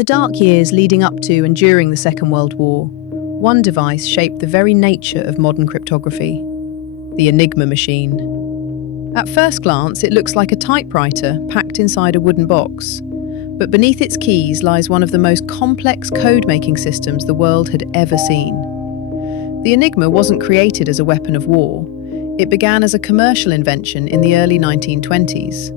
the dark years leading up to and during the Second World War, one device shaped the very nature of modern cryptography: the Enigma machine. At first glance, it looks like a typewriter packed inside a wooden box, but beneath its keys lies one of the most complex code-making systems the world had ever seen. The Enigma wasn't created as a weapon of war. It began as a commercial invention in the early 1920s.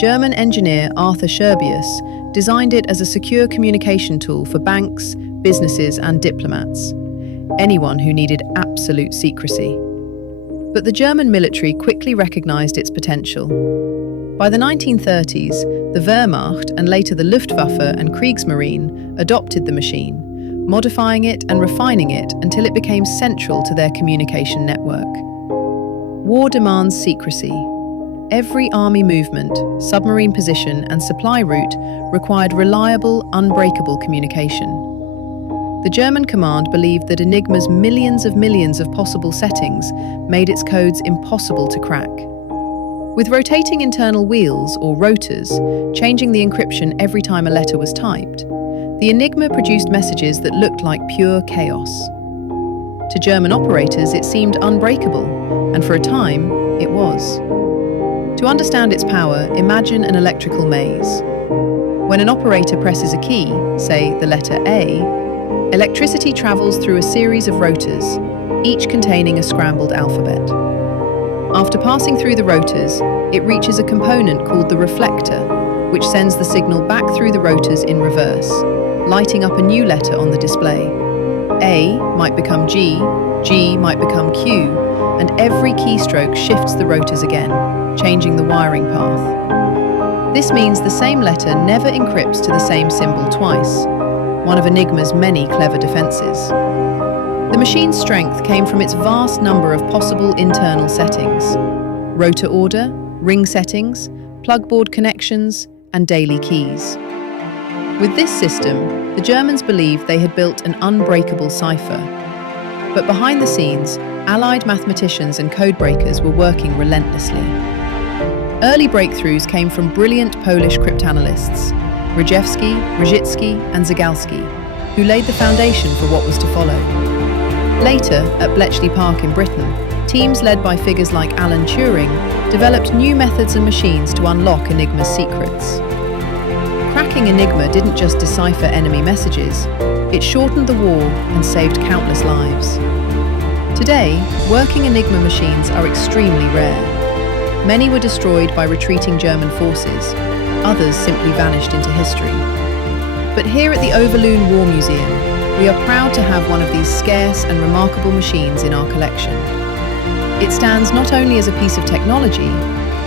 German engineer Arthur Scherbius designed it as a secure communication tool for banks, businesses, and diplomats, anyone who needed absolute secrecy. But the German military quickly recognized its potential. By the 1930s, the Wehrmacht and later the Luftwaffe and Kriegsmarine adopted the machine, modifying it and refining it until it became central to their communication network. War demands secrecy. Every army movement, submarine position, and supply route required reliable, unbreakable communication. The German command believed that Enigma's millions of possible settings made its codes impossible to crack. With rotating internal wheels, or rotors, changing the encryption every time a letter was typed, the Enigma produced messages that looked like pure chaos. To German operators, it seemed unbreakable, and for a time, it was. To understand its power, imagine an electrical maze. When an operator presses a key, say the letter A, electricity travels through a series of rotors, each containing a scrambled alphabet. After passing through the rotors, it reaches a component called the reflector, which sends the signal back through the rotors in reverse, lighting up a new letter on the display. A might become G, G might become Q, and every keystroke shifts the rotors again, changing the wiring path. This means the same letter never encrypts to the same symbol twice, one of Enigma's many clever defenses. The machine's strength came from its vast number of possible internal settings: rotor order, ring settings, plugboard connections, and daily keys. With this system, the Germans believed they had built an unbreakable cipher. But behind the scenes, Allied mathematicians and codebreakers were working relentlessly. Early breakthroughs came from brilliant Polish cryptanalysts, Rzycki, and Zagalski, who laid the foundation for what was to follow. Later, at Bletchley Park in Britain, teams led by figures like Alan Turing developed new methods and machines to unlock Enigma's secrets. Cracking Enigma didn't just decipher enemy messages, it shortened the war and saved countless lives. Today, working Enigma machines are extremely rare. Many were destroyed by retreating German forces, others simply vanished into history. But here at the Overloon Warmuseum, we are proud to have one of these scarce and remarkable machines in our collection. It stands not only as a piece of technology,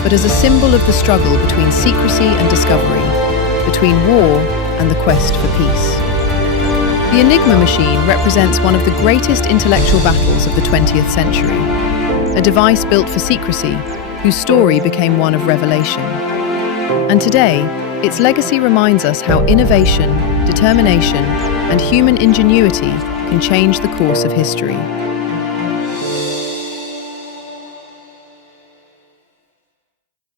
but as a symbol of the struggle between secrecy and discovery, between war and the quest for peace. The Enigma machine represents one of the greatest intellectual battles of the 20th century, a device built for secrecy, whose story became one of revelation. And today, its legacy reminds us how innovation, determination, and human ingenuity can change the course of history.